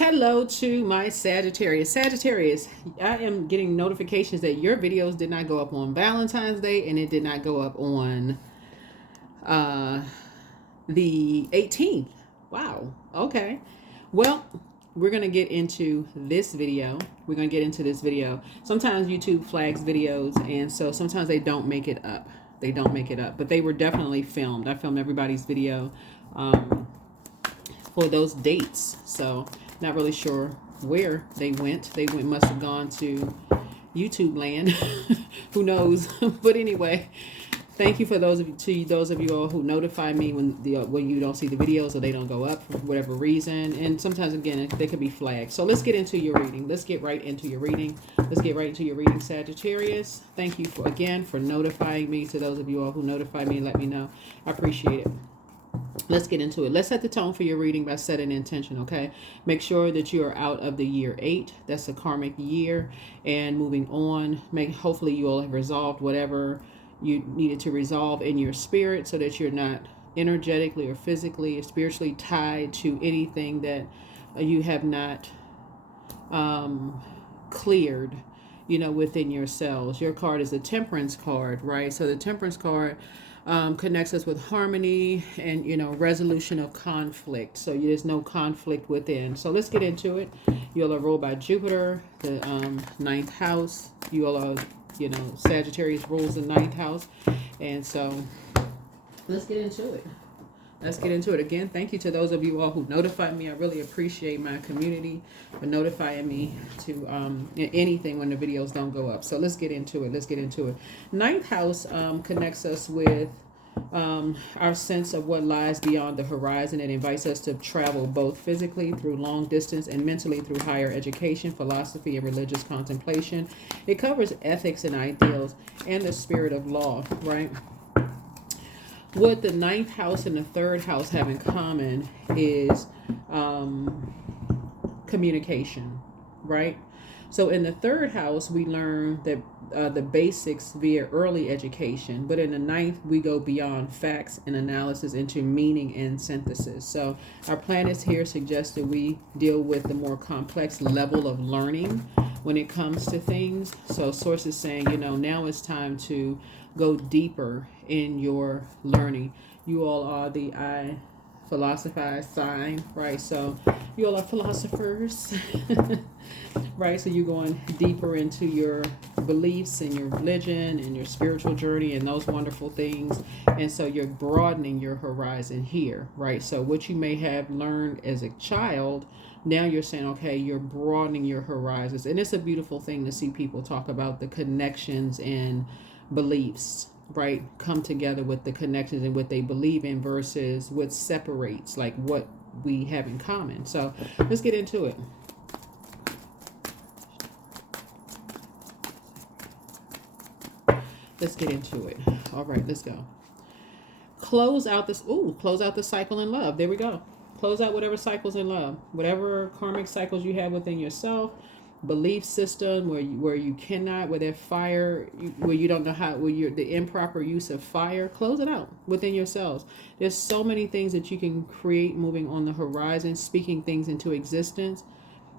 Hello to my Sagittarius. Sagittarius, I am getting notifications that your videos did not go up on Valentine's Day and it did not go up on the 18th. Wow. Okay. Well, we're going to get into this video. Sometimes YouTube flags videos, and so sometimes they don't make it up. But they were definitely filmed. I filmed everybody's video for those dates. So not really sure where they went. Must have gone to YouTube land. Who knows? But anyway, thank you for those of you all who notify me when you don't see the videos or they don't go up for whatever reason. And sometimes again they could be flagged. So let's get into your reading. Let's get right into your reading, Sagittarius. Thank you for notifying me. To those of you all who notify me, let me know. I appreciate it. Let's get into it. Let's set the tone for your reading by setting intention, okay? Make sure that you are out of the year 8. That's a karmic year. And moving on, hopefully you all have resolved whatever you needed to resolve in your spirit so that you're not energetically or physically or spiritually tied to anything that you have not cleared, within yourselves. Your card is the Temperance card, right? So the Temperance card connects us with harmony and resolution of conflict. So there's no conflict within. So let's get into it. You all are ruled by Jupiter, the 9th house. You all are, Sagittarius rules the 9th house, and so let's get into it. Again, thank you to those of you all who notified me. I really appreciate my community for notifying me to anything when the videos don't go up. So let's get into it. 9th house connects us with our sense of what lies beyond the horizon. It invites us to travel both physically through long distance and mentally through higher education, philosophy, and religious contemplation. It covers ethics and ideals and the spirit of law, right? What the 9th house and the 3rd house have in common is communication, right? So in the 3rd house, we learn that the basics via early education, but in the 9th, we go beyond facts and analysis into meaning and synthesis. So our planets here suggest that we deal with the more complex level of learning when it comes to things. So source is saying, now it's time to go deeper in your learning. You all are the I philosophize sign, right? So you all are philosophers, right? So you're going deeper into your beliefs and your religion and your spiritual journey and those wonderful things. And so you're broadening your horizon here, right? So what you may have learned as a child, now you're saying, okay, you're broadening your horizons. And it's a beautiful thing to see people talk about the connections and beliefs, right, come together with the connections and what they believe in versus what separates, like what we have in common. So let's get into it. All right, let's go. Close out the cycle in love. There we go. Close out whatever cycles in love, whatever karmic cycles you have within yourself, belief system where you cannot, where there's fire, where you don't know how, the improper use of fire. Close it out within yourselves. There's so many things that you can create moving on the horizon, speaking things into existence,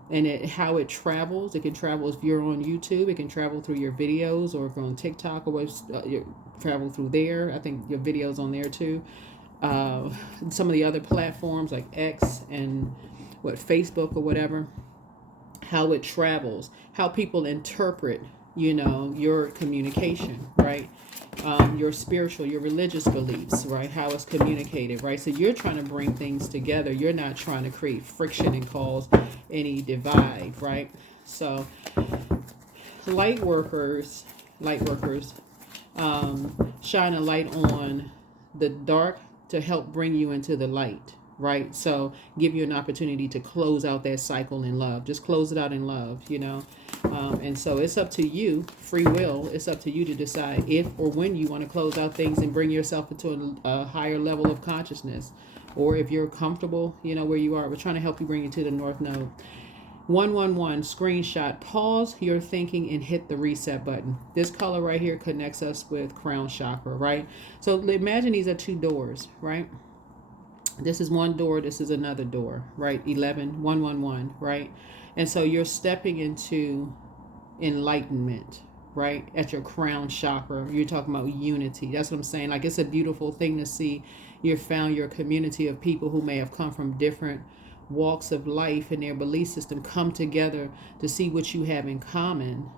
and how it travels. It can travel if you're on YouTube. It can travel through your videos, or if you're on TikTok, or travel through there. I think your videos on there too. Some of the other platforms like X and Facebook or whatever. How it travels, how people interpret, your communication, right? Your spiritual, your religious beliefs, right? How it's communicated, right? So you're trying to bring things together. You're not trying to create friction and cause any divide, right? So light workers, shine a light on the dark to help bring you into the light. Right? So give you an opportunity to close out that cycle in love. Just close it out in love, and so it's up to you, free will. It's up to you to decide if or when you want to close out things and bring yourself into a higher level of consciousness, or if you're comfortable, where you are. We're trying to help you bring you to the North Node. 111 screenshot. Pause your thinking and hit the reset button. This color right here connects us with crown chakra, right? So imagine these are two doors, right? This is one door, this is another door, right? 11, 111, right? And so you're stepping into enlightenment, right? At your crown chakra. You're talking about unity. That's what I'm saying. Like, it's a beautiful thing to see. You've found your community of people who may have come from different walks of life and their belief system come together to see what you have in common,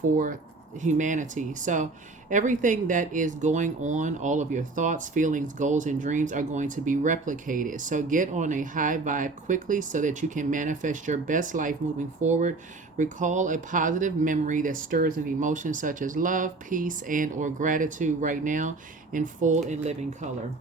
for humanity. So everything that is going on, all of your thoughts, feelings, goals, and dreams are going to be replicated. So get on a high vibe quickly so that you can manifest your best life moving forward. Recall a positive memory that stirs an emotion such as love, peace, and or gratitude right now in full and living color.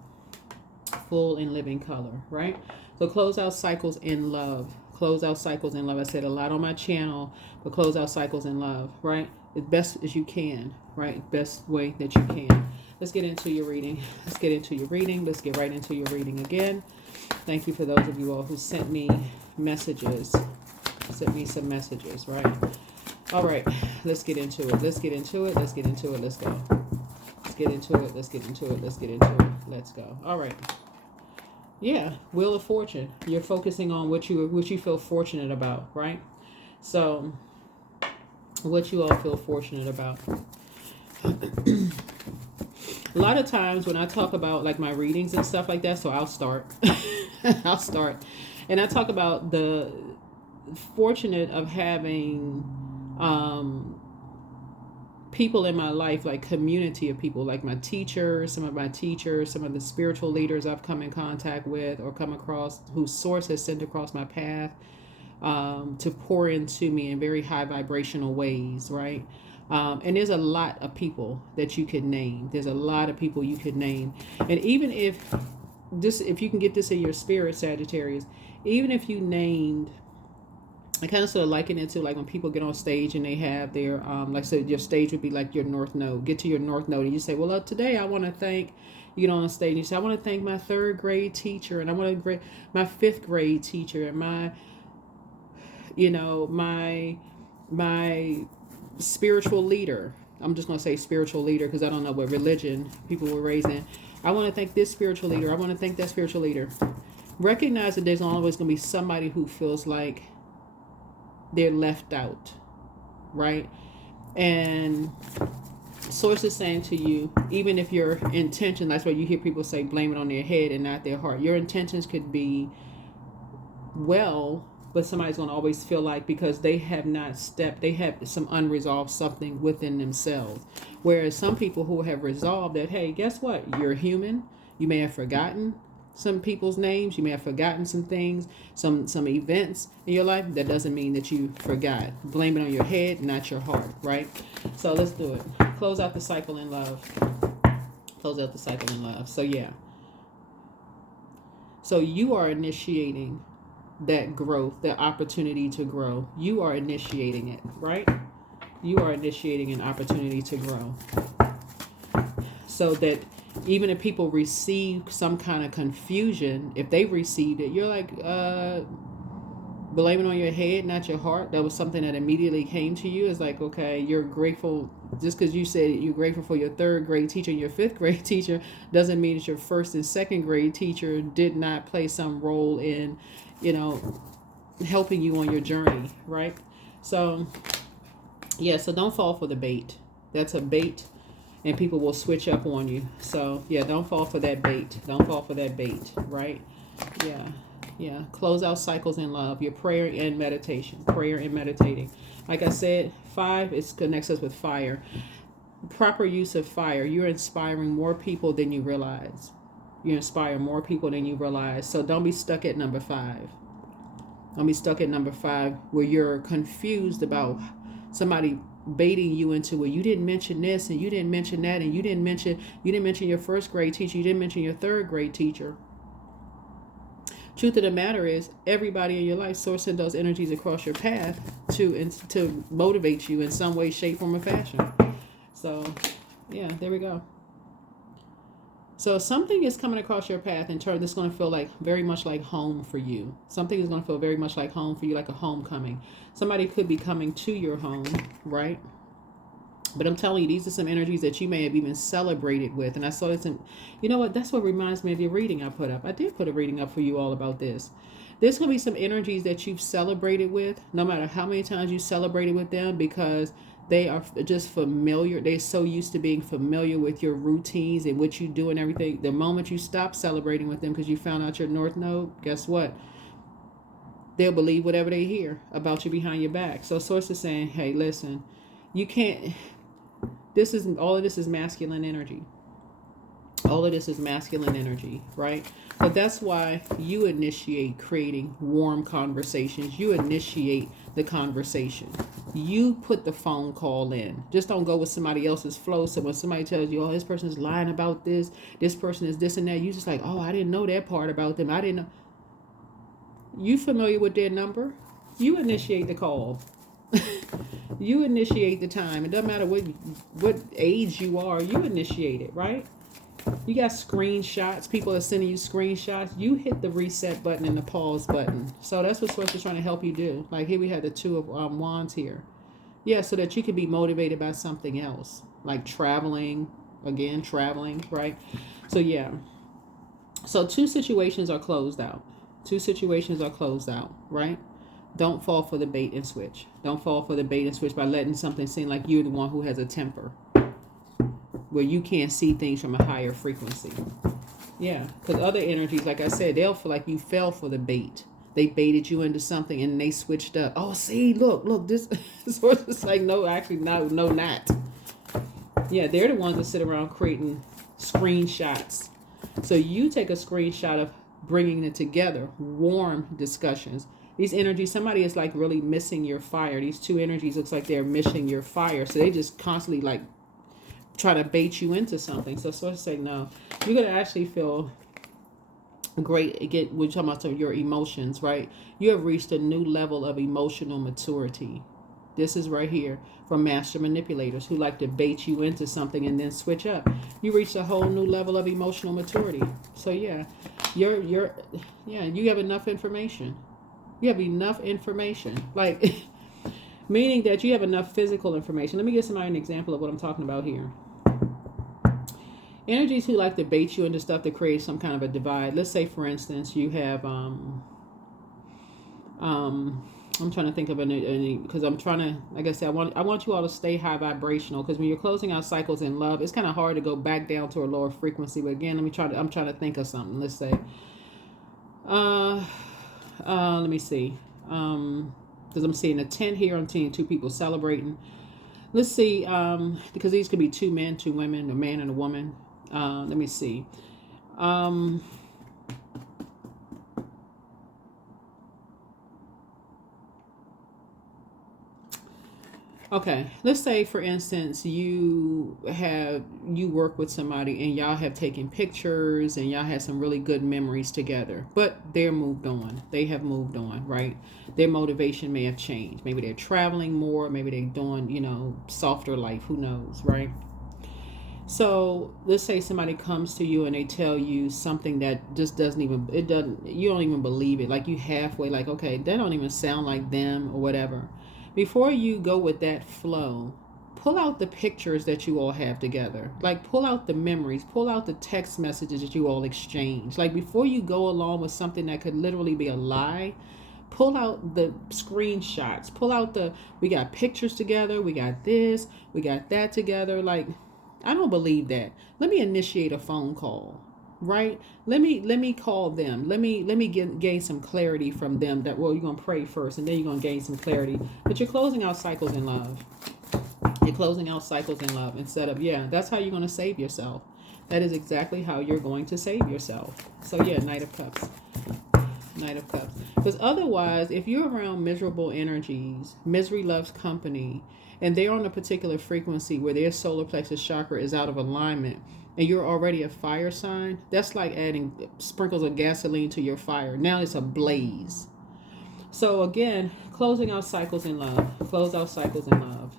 Full and living color, right? So close out cycles in love. Close out cycles in love. I said a lot on my channel, but close out cycles in love, right? As best as you can, right? Best way that you can. Let's get into your reading. Let's get into your reading. Let's get right into your reading again. Thank you for those of you all who sent me messages. Sent me some messages, right? All right, let's get into it. Let's get into it. Let's get into it. Let's go. Let's get into it. Let's get into it. Let's get into it. Let's go. All right. Yeah, Wheel of Fortune. You're focusing on what you feel fortunate about, right? So, what you all feel fortunate about. A lot of times when I talk about like my readings and stuff like that, so I'll start. I'll start. And I talk about the fortunate of having people in my life, like community of people, like my teachers, some of the spiritual leaders I've come in contact with or come across, whose source has sent across my path to pour into me in very high vibrational ways, right? And there's a lot of people that you could name. There's a lot of people you could name. And even if you can get this in your spirit, Sagittarius, even if you named, I kind of sort of liken it to like when people get on stage and they have their, like, so your stage would be like your north node. Get to your north node and you say, well, today I want to thank, you get on stage and you say, I want to thank my 3rd grade teacher, and I want to thank my 5th grade teacher, and my spiritual leader. I'm just going to say spiritual leader because I don't know what religion people were raised in. I want to thank this spiritual leader. I want to thank that spiritual leader. Recognize that there's always going to be somebody who feels like they're left out, right? And source is saying to you, even if your intention, that's why you hear people say blame it on their head and not their heart. Your intentions could be well, but somebody's going to always feel like because they have not stepped, they have some unresolved something within themselves. Whereas some people who have resolved that, hey, guess what? You're human. You may have forgotten some people's names. You may have forgotten some things, some events in your life. That doesn't mean that you forgot. Blame it on your head, not your heart, right? So let's do it. Close out the cycle in love. Close out the cycle in love. So yeah. So you are initiating that growth, that opportunity to grow. You are initiating it, right? You are initiating an opportunity to grow. So that even if people receive some kind of confusion, if they received it, you're like, blame it on your head, not your heart. That was something that immediately came to you. It's like, okay, you're grateful. Just because you said you're grateful for your 3rd grade teacher and your 5th grade teacher doesn't mean that your 1st and 2nd grade teacher did not play some role in, helping you on your journey, right? So, yeah, so don't fall for the bait. That's a bait. And people will switch up on you. So, yeah, don't fall for that bait. Don't fall for that bait, right? Yeah. Close out cycles in love. Your prayer and meditation. Prayer and meditating. Like I said, 5, it connects us with fire. Proper use of fire. You're inspiring more people than you realize. You inspire more people than you realize. So don't be stuck at number 5. Don't be stuck at number 5 where you're confused about somebody baiting you into, well, you didn't mention this and you didn't mention that, and you didn't mention your 1st grade teacher, you didn't mention your 3rd grade teacher. Truth of the matter is, everybody in your life sourcing those energies across your path to motivate you in some way, shape, form, or fashion. So, yeah, there we go. So something is coming across your path in turn that's going to feel like very much like home for you. Something is going to feel very much like home for you, like a homecoming. Somebody could be coming to your home, right? But I'm telling you, these are some energies that you may have even celebrated with. And I saw this in, you know what? That's what reminds me of your reading I put up. I did put a reading up for you all about this. There's going to be some energies that you've celebrated with, no matter how many times you celebrated with them, because they are just familiar. They're so used to being familiar with your routines and what you do and everything. The moment you stop celebrating with them because you found out your North Node, guess what? They'll believe whatever they hear about you behind your back. So Source is saying, hey, listen, you can't, all of this is masculine energy. All of this is masculine energy, right? But that's why you initiate creating warm conversations. You initiate the conversation. You put the phone call in. Just don't go with somebody else's flow. So when somebody tells you, oh, this person is lying about this person is this and that, you just like, oh, I didn't know that part about them. I didn't know. You familiar with their number? You initiate the call. You initiate the time. It doesn't matter what age you are. You initiate it, right? You got screenshots. People are sending you screenshots. You hit the reset button and the pause button. So that's what Source is trying to help you do. Like here we have the Two of Wands here. Yeah, so that you can be motivated by something else. Like traveling. Again, traveling, right? So yeah. So two situations are closed out. Two situations are closed out, right? Don't fall for the bait and switch. Don't fall for the bait and switch by letting something seem like you're the one who has a temper, where you can't see things from a higher frequency. Yeah, because other energies, like I said, they'll feel like you fell for the bait. They baited you into something and they switched up. Oh, see, look, this Source is like, no, actually, no, not. Yeah, they're the ones that sit around creating screenshots. So you take a screenshot of bringing it together, warm discussions. These energies, somebody is like really missing your fire. These two energies looks like they're missing your fire. So they just constantly like try to bait you into something. So Source say, no, you're going to actually feel great. We're talking about your emotions, right? You have reached a new level of emotional maturity. This is right here from master manipulators who like to bait you into something and then switch up. You reach a whole new level of emotional maturity. So yeah, you have enough information. You have enough information, like meaning that you have enough physical information. Let me give somebody an example of what I'm talking about here. Energies who like to bait you into stuff to create some kind of a divide. Let's say, for instance, you have I'm trying to think of any because I'm trying to, like I said, I want you all to stay high vibrational, because when you're closing out cycles in love, it's kind of hard to go back down to a lower frequency. But again, I'm trying to think of something. Let's say, let me see, because I'm seeing a 10 here. I'm seeing two people celebrating. Let's see, because these could be two men, two women, a man and a woman. Let me see. Okay, let's say for instance you work with somebody and y'all have taken pictures and y'all had some really good memories together, but they're moved on. They have moved on, right? Their motivation may have changed. Maybe they're traveling more, maybe they're doing, softer life, who knows, right? So let's say somebody comes to you and they tell you something that just you don't even believe it. Like you halfway, like, okay, that don't even sound like them or whatever. Before you go with that flow, pull out the pictures that you all have together. Like pull out the memories, pull out the text messages that you all exchange. Like before you go along with something that could literally be a lie, pull out the screenshots, we got pictures together, we got this, we got that together. Like, I don't believe that. Let me initiate a phone call. Right? Let me call them. Let me gain some clarity from them. That, well, you're gonna pray first, and then you're gonna gain some clarity. But you're closing out cycles in love. You're closing out cycles in love instead of, that's how you're gonna save yourself. That is exactly how you're going to save yourself. So yeah, Knight of Cups. Knight of Cups. Because otherwise, if you're around miserable energies, misery loves company, and they're on a particular frequency where their solar plexus chakra is out of alignment, and you're already a fire sign, that's like adding sprinkles of gasoline to your fire. Now it's a blaze. So again, closing out cycles in love. Close out cycles in love.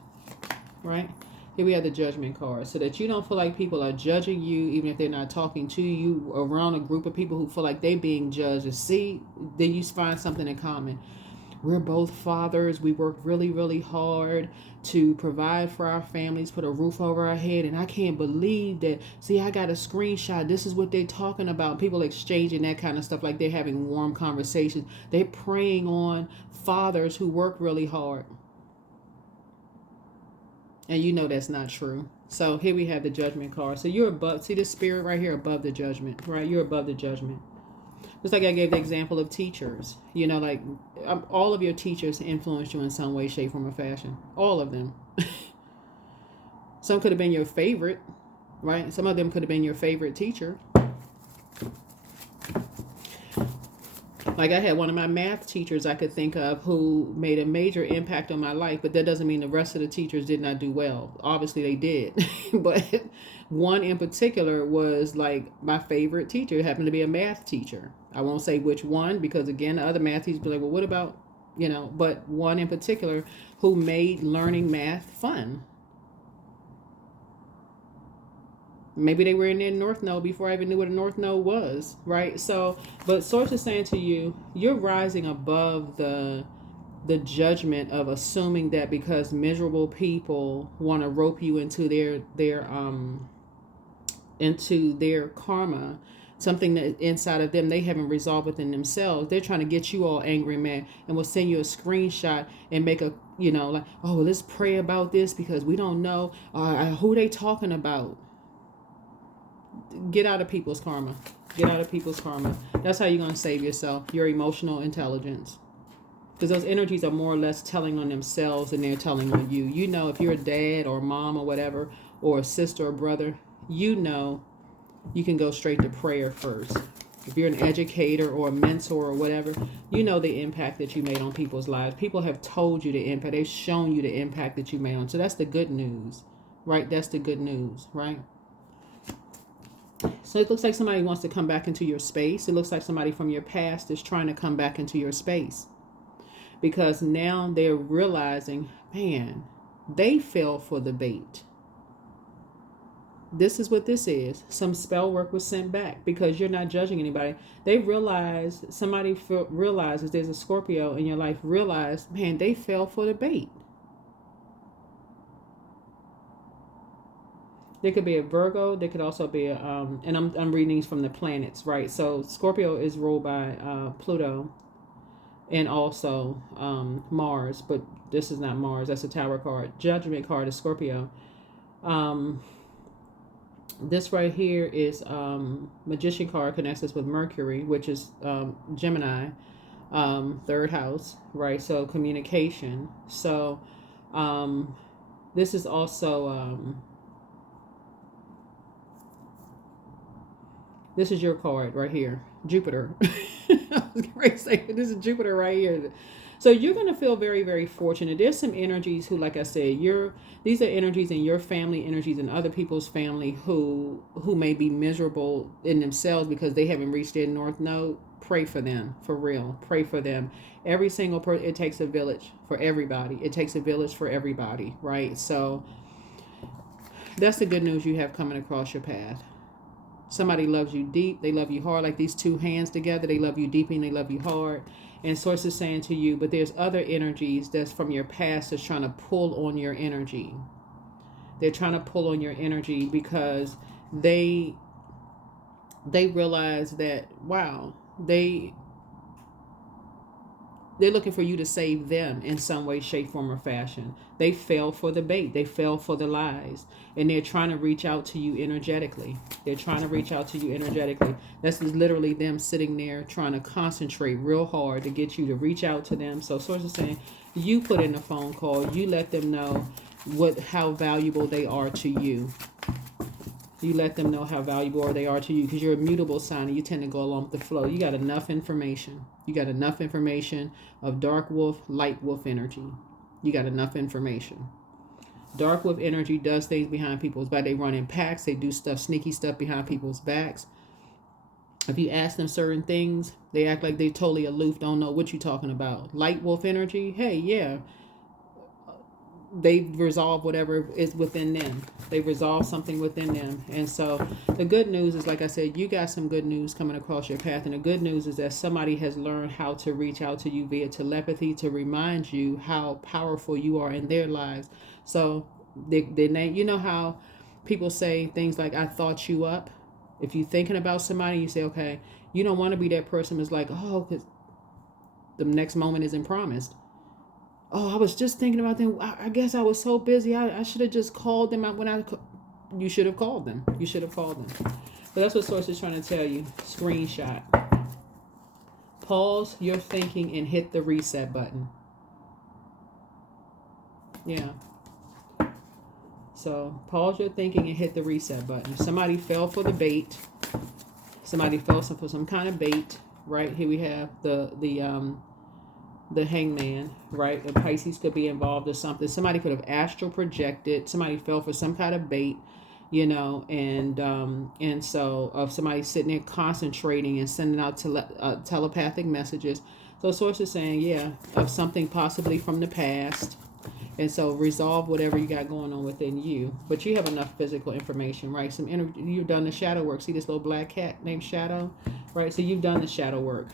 Right? Here we have the Judgment card. So that you don't feel like people are judging you, even if they're not talking to you, around a group of people who feel like they're being judged. And see, then you find something in common. we're both fathers. We worked really, really hard to provide for our families, put a roof over our head. And I can't believe that. See, I got a screenshot. This is what they're talking about. People exchanging that kind of stuff, like they're having warm conversations. They're preying on fathers who work really hard. And you know that's not true. So here we have the judgment card. So you're above, see this spirit right here above the judgment, right? You're above the judgment. Just like I gave the example of teachers. You know, like all of your teachers influenced you in some way, shape, form, or fashion. All of them. Some could have been your favorite, right? Some of them could have been your favorite teacher. Like I had one of my math teachers I could think of who made a major impact on my life, but that doesn't mean the rest of the teachers did not do well. Obviously they did. But one in particular was like my favorite teacher. It happened to be a math teacher. I won't say which one because again, the other math teachers be like, well, what about, you know, but one in particular who made learning math fun. Maybe they were in their North Node before I even knew what a North Node was, right? So, but Source is saying to you, you're rising above the judgment of assuming that because miserable people want to rope you into their karma, something that inside of them they haven't resolved within themselves. They're trying to get you all angry, man, and will send you a screenshot and make a, you know, like, oh, let's pray about this because we don't know who they talking about. Get out of people's karma. Get out of people's karma. That's how you're going to save yourself. Your emotional intelligence. Because those energies are more or less telling on themselves than they're telling on you. You know, if you're a dad or mom or whatever, or a sister or brother, you know you can go straight to prayer first. If you're an educator or a mentor or whatever, you know the impact that you made on people's lives. People have told you the impact. They've shown you the impact that you made on. So that's the good news, right? That's the good news, right? So it looks like somebody wants to come back into your space. It looks like somebody from your past is trying to come back into your space. Because now they're realizing, man, they fell for the bait. This is what this is. Some spell work was sent back because you're not judging anybody. They realize, somebody realizes there's a Scorpio in your life, realize, man, they fell for the bait. There could be a Virgo. There could also be a, and I'm reading these from the planets, right? So Scorpio is ruled by Pluto and also Mars, but this is not Mars. That's a Tower card. Judgment card is Scorpio. This right here is Magician card connects us with Mercury, which is Gemini, third house, right? So communication. So this is also this is your card right here, Jupiter. I was going to say, this is Jupiter right here. So you're going to feel very, very fortunate. There's some energies who, like I said, these are energies in your family, energies in other people's family who may be miserable in themselves because they haven't reached their North Node. Pray for them, for real. Pray for them. Every single person, it takes a village for everybody. It takes a village for everybody, right? So that's the good news you have coming across your path. Somebody loves you deep. They love you hard, like these two hands together. They love you deep and they love you hard. And Source is saying to you, but there's other energies that's from your past that's trying to pull on your energy. They're trying to pull on your energy because they realize that, wow, they're looking for you to save them in some way, shape, form, or fashion. They fell for the bait. They fell for the lies. And they're trying to reach out to you energetically. They're trying to reach out to you energetically. That's literally them sitting there trying to concentrate real hard to get you to reach out to them. So Source is saying, you put in a phone call. You let them know how valuable they are to you. You let them know how valuable they are to you because you're a mutable sign and you tend to go along with the flow. You got enough information. You got enough information of dark wolf, light wolf energy. You got enough information. Dark wolf energy does things behind people's back. They run in packs. They do stuff, sneaky stuff behind people's backs. If you ask them certain things, they act like they totally aloof, don't know what you're talking about. Light wolf energy, hey, yeah. they resolve whatever is within them. They resolve something within them. And so the good news is, like I said, you got some good news coming across your path. And the good news is that somebody has learned how to reach out to you via telepathy to remind you how powerful you are in their lives. So they name, you know how people say things like, I thought you up. If you're thinking about somebody, you say, okay, you don't want to be that person who's like, oh, because the next moment isn't promised. Oh, I was just thinking about them. I guess I was so busy. I should have just called them out when you should have called them. You should have called them. But that's what Source is trying to tell you. Screenshot. Pause your thinking and hit the reset button. Yeah. So pause your thinking and hit the reset button. Somebody fell for the bait. Somebody fell for some kind of bait. Right here we have the hangman, right? The Pisces could be involved or something. Somebody could have astral projected. Somebody fell for some kind of bait, you know, and so of somebody sitting there concentrating and sending out telepathic messages. So Source is saying, yeah, of something possibly from the past. And so resolve whatever you got going on within you. But you have enough physical information, right? You've done the shadow work. See this little black cat named Shadow, right? So you've done the shadow work.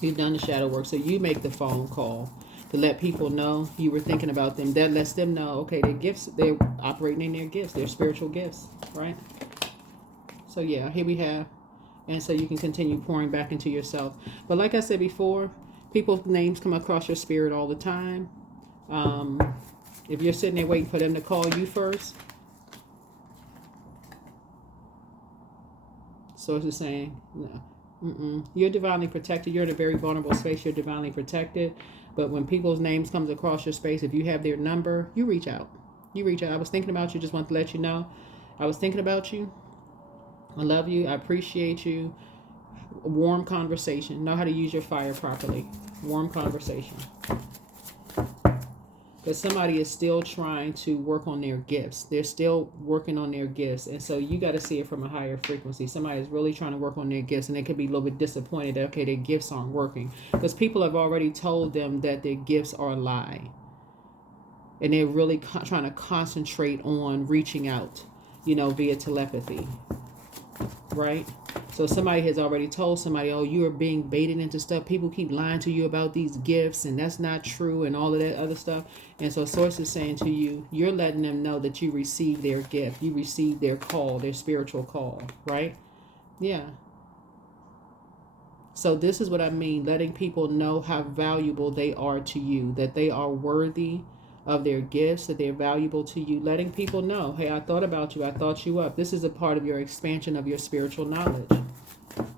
You've done the shadow work. So you make the phone call to let people know you were thinking about them. That lets them know, okay, their gifts, they're operating in their gifts, their spiritual gifts, right? So yeah, here we have. And so you can continue pouring back into yourself. But like I said before, people's names come across your spirit all the time. If you're sitting there waiting for them to call you first, Source is saying, no. You're divinely protected. You're in a very vulnerable space. You're divinely protected. But when people's names comes across your space, if you have their number, you reach out. You reach out. I was thinking about you. Just want to let you know. I was thinking about you. I love you. I appreciate you. Warm conversation. Know how to use your fire properly. Warm conversation. Because somebody is still trying to work on their gifts. They're still working on their gifts. And so you got to see it from a higher frequency. Somebody is really trying to work on their gifts. And they could be a little bit disappointed that, okay, their gifts aren't working. Because people have already told them that their gifts are a lie. And they're really trying to concentrate on reaching out, you know, via telepathy. Right? So somebody has already told somebody, oh, you are being baited into stuff. People keep lying to you about these gifts and that's not true and all of that other stuff. And so Source is saying to you, you're letting them know that you received their gift. You received their call, their spiritual call, right? Yeah. So this is what I mean, letting people know how valuable they are to you, that they are worthy of their gifts, that they're valuable to you, letting people know, hey, I thought about you, I thought you up. This is a part of your expansion of your spiritual knowledge.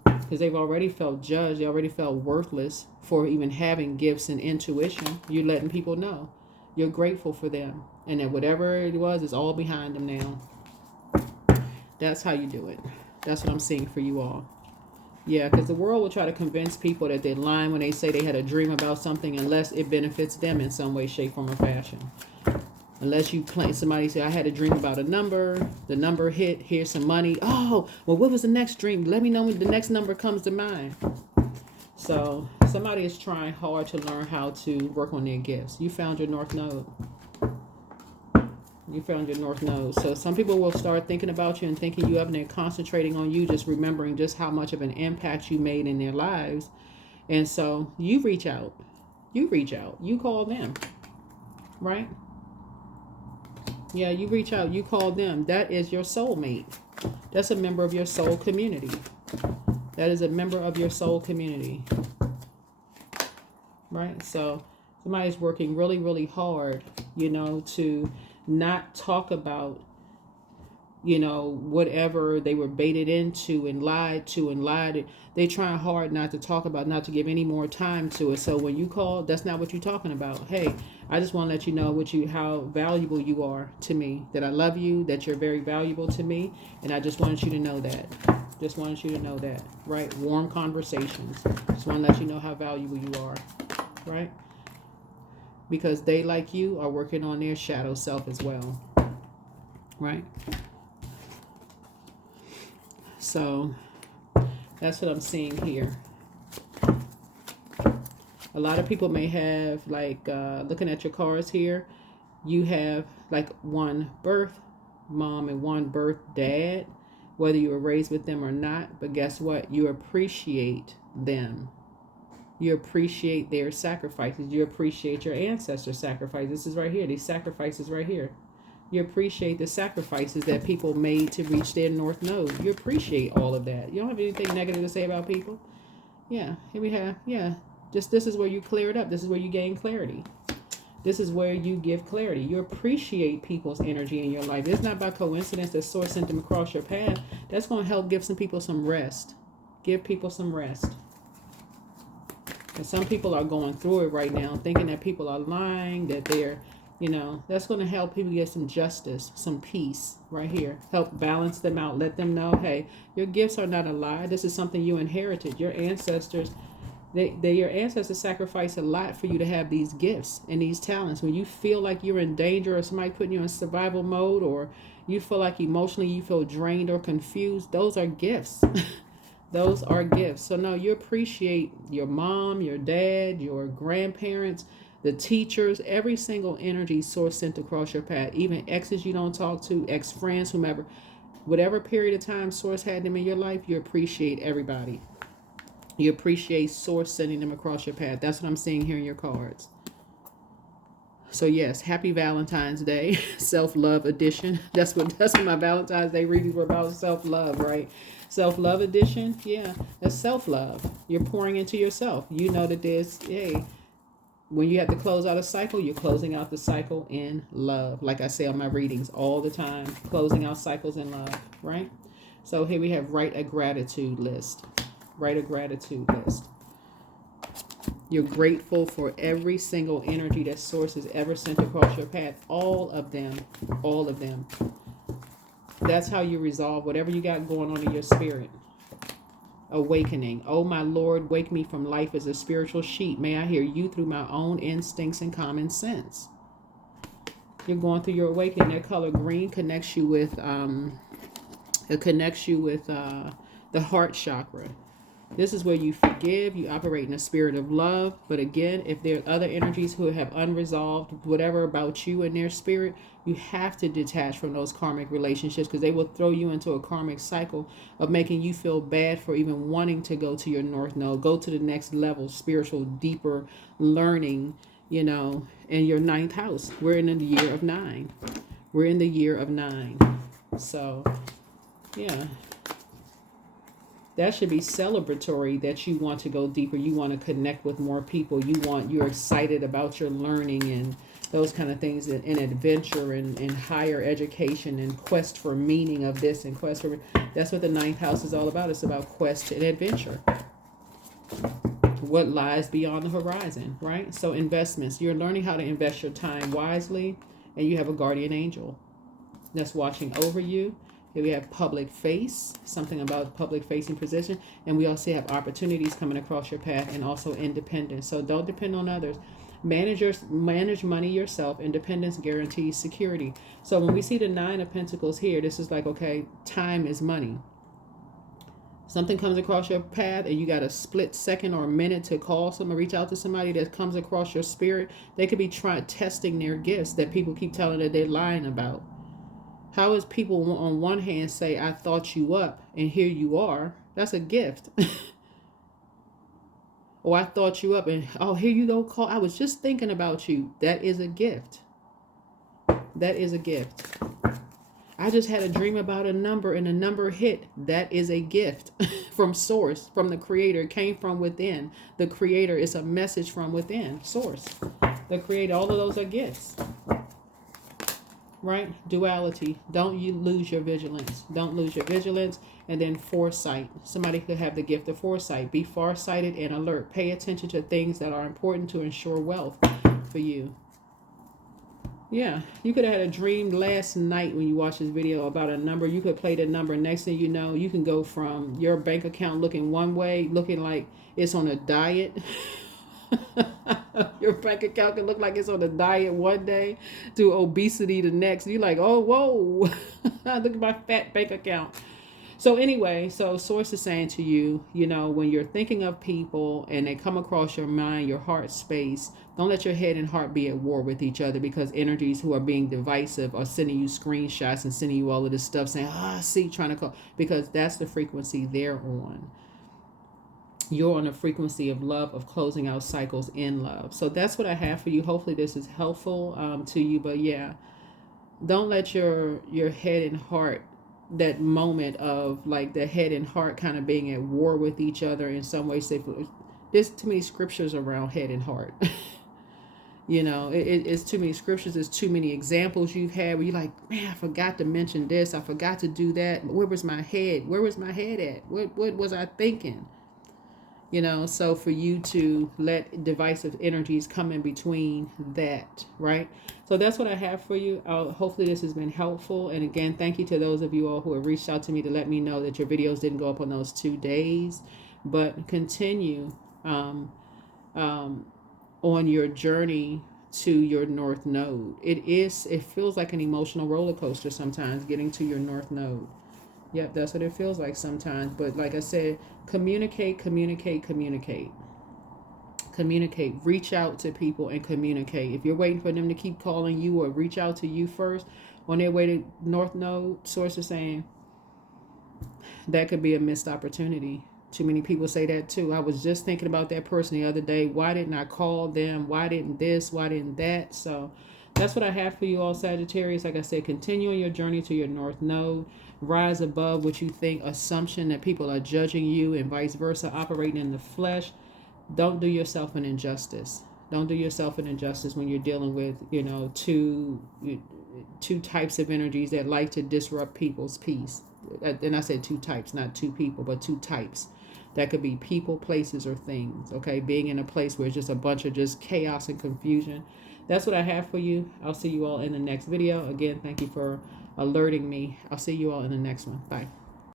Because they've already felt judged, they already felt worthless for even having gifts and intuition. You're letting people know. You're grateful for them. And that whatever it was is all behind them now. That's how you do it. That's what I'm seeing for you all. Yeah, because the world will try to convince people that they're lying when they say they had a dream about something unless it benefits them in some way, shape, form, or fashion. Unless you claim, somebody say, I had a dream about a number, the number hit, here's some money. Oh, well, what was the next dream? Let me know when the next number comes to mind. So somebody is trying hard to learn how to work on their gifts. You found your North Node. You found your North Node. So some people will start thinking about you and thinking you up, and they're concentrating on you, just remembering just how much of an impact you made in their lives. And so you reach out. You reach out. You call them. Right? Yeah, you reach out. You call them. That is your soulmate. That's a member of your soul community. That is a member of your soul community. Right? So somebody's working really, really hard, you know, to not talk about, you know, whatever they were baited into and lied to. They're trying hard not to talk about, not to give any more time to it. So when you call, that's not what you're talking about. Hey, I just want to let you know how valuable you are to me, that I love you, that you're very valuable to me. And I just wanted you to know that. Just wanted you to know that, right? Warm conversations. Just want to let you know how valuable you are, right? Because they, like you, are working on their shadow self as well, right? So that's what I'm seeing here. A lot of people may have, like, looking at your cards here, You have like one birth mom and one birth dad, whether you were raised with them or not. But guess what? You appreciate them. You appreciate their sacrifices. You appreciate your ancestors' sacrifices. This is right here. These sacrifices right here. You appreciate the sacrifices that people made to reach their north node. You appreciate all of that. You don't have anything negative to say about people. Yeah, here we have, yeah. Just this is where you clear it up. This is where you gain clarity. This is where you give clarity. You appreciate people's energy in your life. It's not by coincidence that Source sent them across your path. That's going to help give some people some rest. Give people some rest. And some people are going through it right now, thinking that people are lying, that they're, that's going to help people get some justice, some peace right here. Help balance them out. Let them know, hey, your gifts are not a lie. This is something you inherited. Your ancestors, your ancestors sacrificed a lot for you to have these gifts and these talents. When you feel like you're in danger or somebody putting you in survival mode, or you feel like emotionally you feel drained or confused, those are gifts. Those are gifts. So no, you appreciate your mom, your dad, your grandparents, the teachers, every single energy Source sent across your path, even exes you don't talk to, ex-friends, whomever. Whatever period of time Source had them in your life, you appreciate everybody. You appreciate Source sending them across your path. That's what I'm seeing here in your cards. So yes, happy Valentine's Day, self-love edition. That's what my Valentine's Day readings were about, self-love, right? Self-love edition, yeah, that's self-love. You're pouring into yourself. You know that there's, hey, when you have to close out a cycle, you're closing out the cycle in love. Like I say on my readings all the time, closing out cycles in love, right? So here we have write a gratitude list. Write a gratitude list. You're grateful for every single energy that Source has ever sent across your path. All of them. All of them. That's how you resolve whatever you got going on in your spirit. Awakening. Oh, my Lord, wake me from life as a spiritual sheep. May I hear you through my own instincts and common sense. You're going through your awakening. That color green connects you with the heart chakra. This is where you forgive, you operate in a spirit of love. But again, if there are other energies who have unresolved whatever about you and their spirit, you have to detach from those karmic relationships, because they will throw you into a karmic cycle of making you feel bad for even wanting to go to your north node, go to the next level, spiritual, deeper learning, in your ninth house. We're in the year of 9. We're in the year of 9. So, yeah. That should be celebratory, that you want to go deeper. You want to connect with more people. You're excited about your learning and those kind of things, and adventure and higher education and quest for meaning of this and quest for, that's what the ninth house is all about. It's about quest and adventure. What lies beyond the horizon, right? So investments, you're learning how to invest your time wisely, and you have a guardian angel that's watching over you. Here we have public face, something about public facing position. And we also have opportunities coming across your path, and also independence. So don't depend on others. Manage money yourself. Independence guarantees security. So when we see the 9 of Pentacles here, this is like, okay, time is money. Something comes across your path and you got a split second or a minute to call someone, reach out to somebody that comes across your spirit. They could be testing their gifts that people keep telling that they're lying about. How is people on one hand say, I thought you up, and here you are? That's a gift. Or I thought you up, and oh, here you go, call. I was just thinking about you. That is a gift. That is a gift. I just had a dream about a number, and the number hit. That is a gift from Source, from the Creator. It came from within. The Creator is a message from within. Source. The Creator. All of those are gifts. Right? Duality. Don't you lose your vigilance. Don't lose your vigilance. And then foresight. Somebody could have the gift of foresight. Be farsighted and alert. Pay attention to things that are important to ensure wealth for you. Yeah, you could have had a dream last night when you watched this video about a number. You could play the number. Next thing you know, you can go from your bank account looking one way, looking like it's on a diet. Your bank account can look like it's on a diet one day, to obesity the next. You're like, oh, whoa, look at my fat bank account. So anyway, so Source is saying to you, you know, when you're thinking of people and they come across your mind, your heart space, don't let your head and heart be at war with each other, because energies who are being divisive are sending you screenshots and sending you all of this stuff saying, see, trying to call, because that's the frequency they're on. You're on a frequency of love, of closing out cycles in love. So that's what I have for you. Hopefully this is helpful to you. But yeah, don't let your head and heart, that moment of like the head and heart kind of being at war with each other in some way. There's too many scriptures around head and heart. You know, it's too many scriptures. There's too many examples you've had where you're like, man, I forgot to mention this. I forgot to do that. Where was my head? Where was my head at? What was I thinking? You know, so for you to let divisive energies come in between that, right? So that's what I have for you. Hopefully this has been helpful. And again, thank you to those of you all who have reached out to me to let me know that your videos didn't go up on those 2 days. But continue on your journey to your North Node. It feels like an emotional roller coaster sometimes getting to your North Node. Yep, that's what it feels like sometimes. But like I said, communicate. Reach out to people and communicate. If you're waiting for them to keep calling you or reach out to you first on their way to North Node, Source is saying that could be a missed opportunity. Too many people say that too. I was just thinking about that person the other day. Why didn't I call them? Why didn't this? Why didn't that? So that's what I have for you all, Sagittarius. Like I said, continue on your journey to your North Node. Rise above what you think, assumption that people are judging you and vice versa, operating in the flesh. Don't do yourself an injustice. Don't do yourself an injustice when you're dealing with, you know, two types of energies that like to disrupt people's peace. And I said 2 types, not 2 people, but 2 types. That could be people, places, or things. Okay, being in a place where it's just a bunch of just chaos and confusion. That's what I have for you. I'll see you all in the next video. Again, thank you for alerting me. I'll see you all in the next one. Bye.